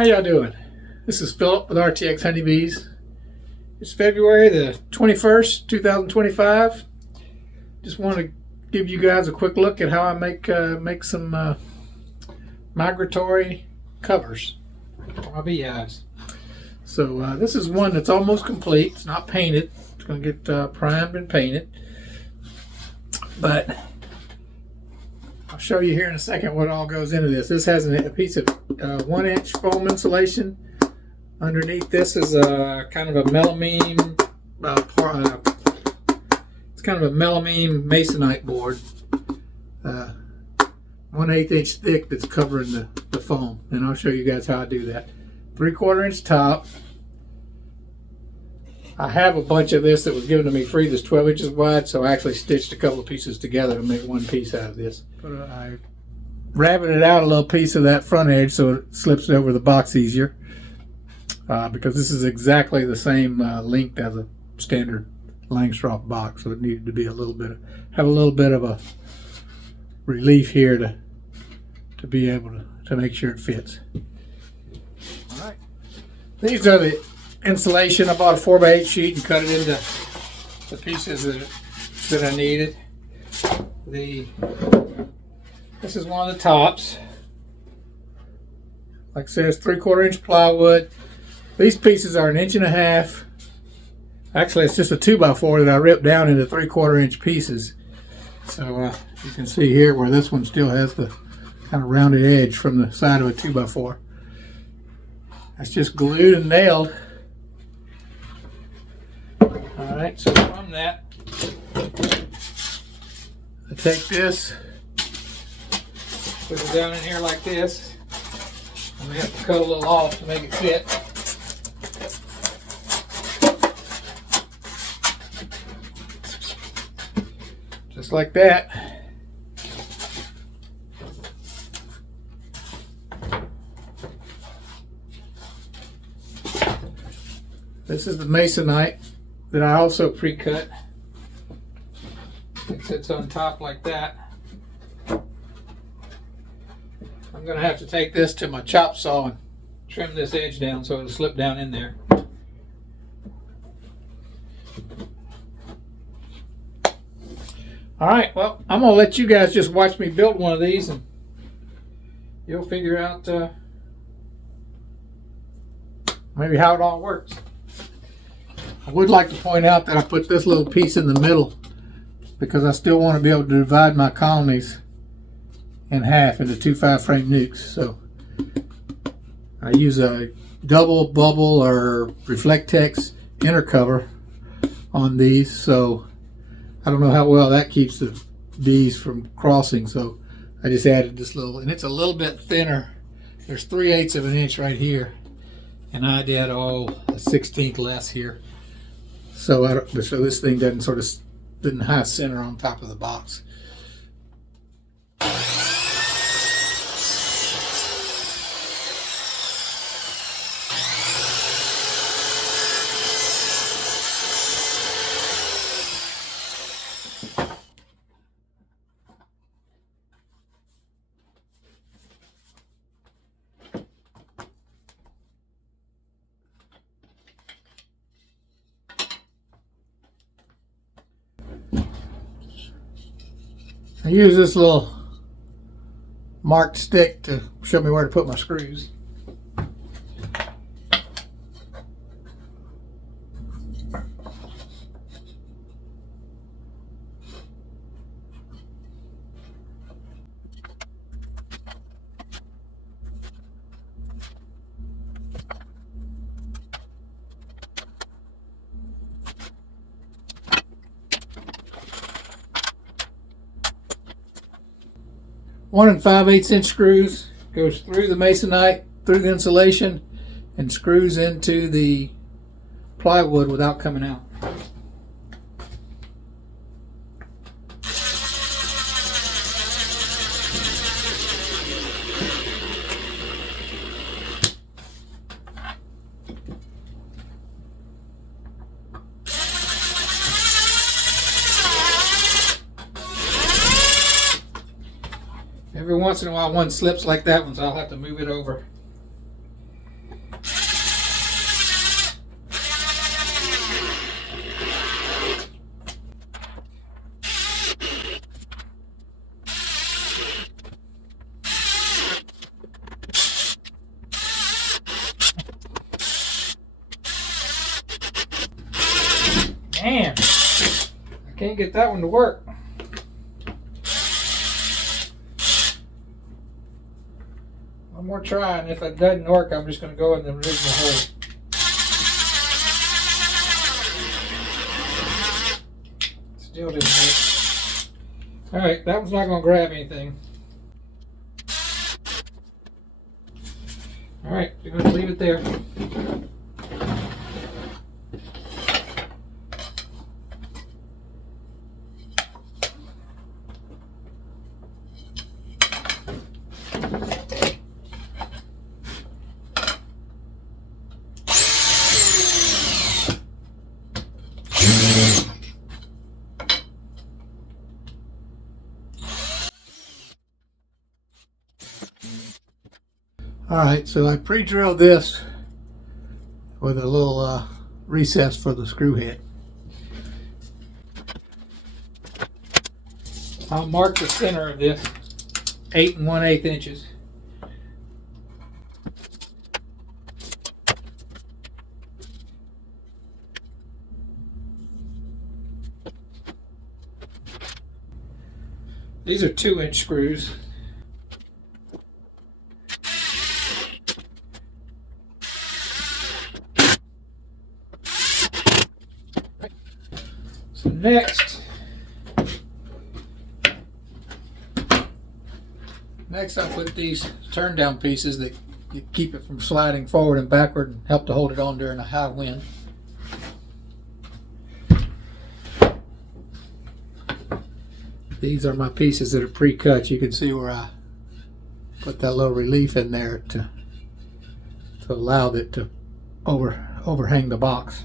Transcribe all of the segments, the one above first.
How y'all doing? This is Philip with RTX Honeybees. It's February the 21st, 2025. Just want to give you guys a quick look at how I make some migratory covers for my beehives. So this is one that's almost complete. It's not painted. It's going to get primed and painted. But I'll show you here in a second what all goes into this. This has a piece of 1-inch foam insulation. Underneath this is a kind of a melamine, it's kind of a melamine masonite board, 1/8 inch thick, that's covering the foam. And I'll show you guys how I do that. 3/4 inch top. I have a bunch of this that was given to me free that's 12 inches wide, so I actually stitched a couple of pieces together to make one piece out of this. I rabbited out a little piece of that front edge so it slips over the box easier, because this is exactly the same length as a standard Langstroth box, so it needed to be have a little bit of a relief here to be able to make sure it fits. All right, these are the insulation. I bought a 4x8 sheet and cut it into the pieces that I needed. This is one of the tops. Like I said, it's 3/4 inch plywood. These pieces are 1.5 inches. Actually, it's just a 2x4 that I ripped down into 3/4 inch pieces. So you can see here where this one still has the kind of rounded edge from the side of a 2x4. That's just glued and nailed. Alright, so from that, I take this, put it down in here like this, and we have to cut a little off to make it fit. Just like that. This is the masonite that I also pre-cut. It sits on top like that. I'm going to have to take this to my chop saw and trim this edge down so it'll slip down in there. Alright, well, I'm going to let you guys just watch me build one of these and you'll figure out maybe how it all works. I would like to point out that I put this little piece in the middle because I still want to be able to divide my colonies in half into 2 5-frame nukes. So I use a double bubble or Reflectex inner cover on these, so I don't know how well that keeps the bees from crossing, so I just added this little, and it's a little bit thinner. There's 3/8 of an inch right here, and I did a 1/16 less here. So this thing didn't high center on top of the box. I use this little marked stick to show me where to put my screws. One 5/8 inch screws goes through the masonite, through the insulation, and screws into the plywood without coming out. Every once in a while one slips like that one, so I'll have to move it over. Can't get that one to work. One more try, and if it doesn't work, I'm just going to go in the original hole. Still didn't work. Alright, that one's not going to grab anything. Alright, we're going to leave it there. Alright, so I pre-drilled this with a little recess for the screw head. I'll mark the center of this 8 1/8 inches. These are 2-inch screws. So next I'll put these turn down pieces that keep it from sliding forward and backward and help to hold it on during a high wind. These are my pieces that are pre-cut. You can see where I put that little relief in there to allow it to overhang the box.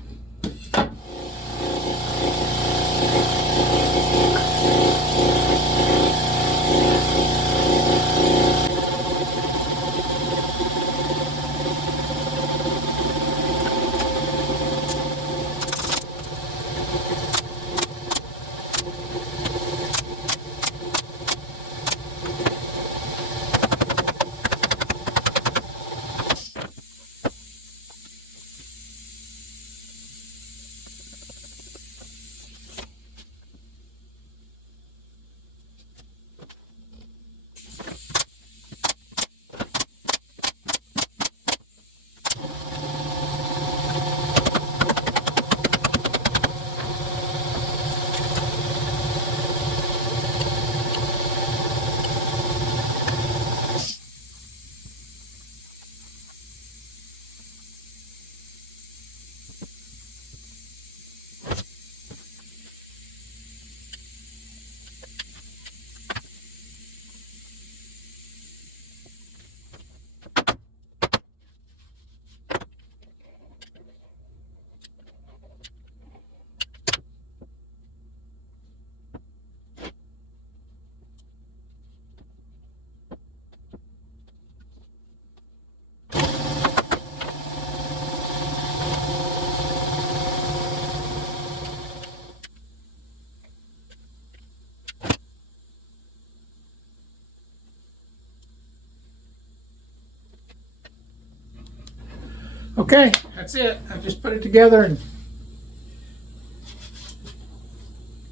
Okay, that's it. I just put it together and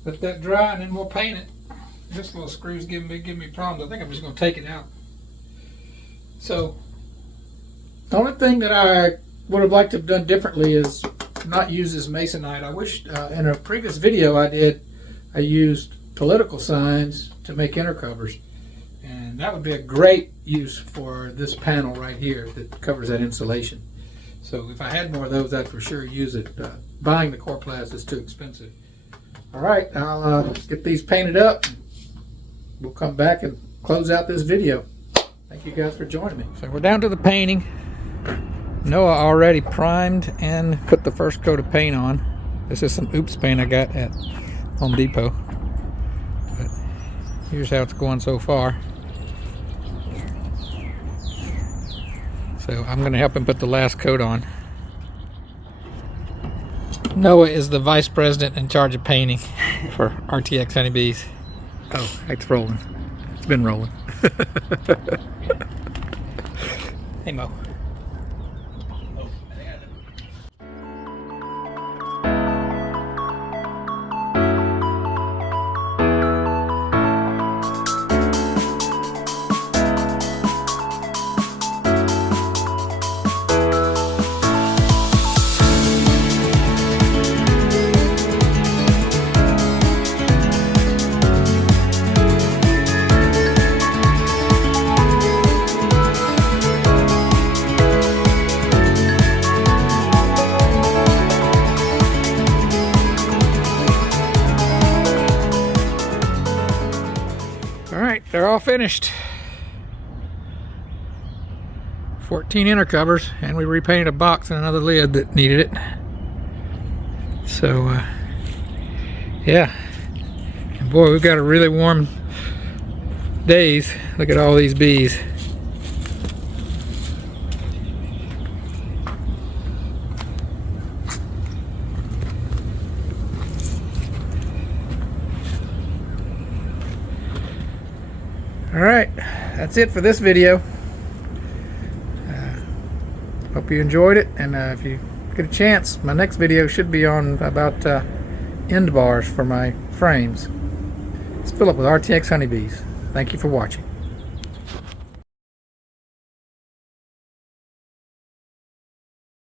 let that dry, and then we'll paint it. This little screw's giving me problems. I think I'm just going to take it out. So, the only thing that I would have liked to have done differently is not use this masonite. I wish in a previous video I used political signs to make inner covers. And that would be a great use for this panel right here that covers that insulation. So if I had more of those, I'd for sure use it. Buying the Corplast is too expensive. All right, I'll get these painted up. We'll come back and close out this video. Thank you guys for joining me. So we're down to the painting. Noah already primed and put the first coat of paint on. This is some Oops paint I got at Home Depot. But here's how it's going so far. So I'm going to help him put the last coat on. Noah is the vice president in charge of painting for RTX Honeybees. Oh, it's rolling. It's been rolling. Hey, Mo. they're all finished. 14 inner covers, and we repainted a box and another lid that needed it. So yeah, and boy, we've got a really warm days. Look at all these bees. Alright, that's it for this video. Hope you enjoyed it, and if you get a chance, my next video should be on about end bars for my frames. It's Philip with RTX Honeybees. Thank you for watching.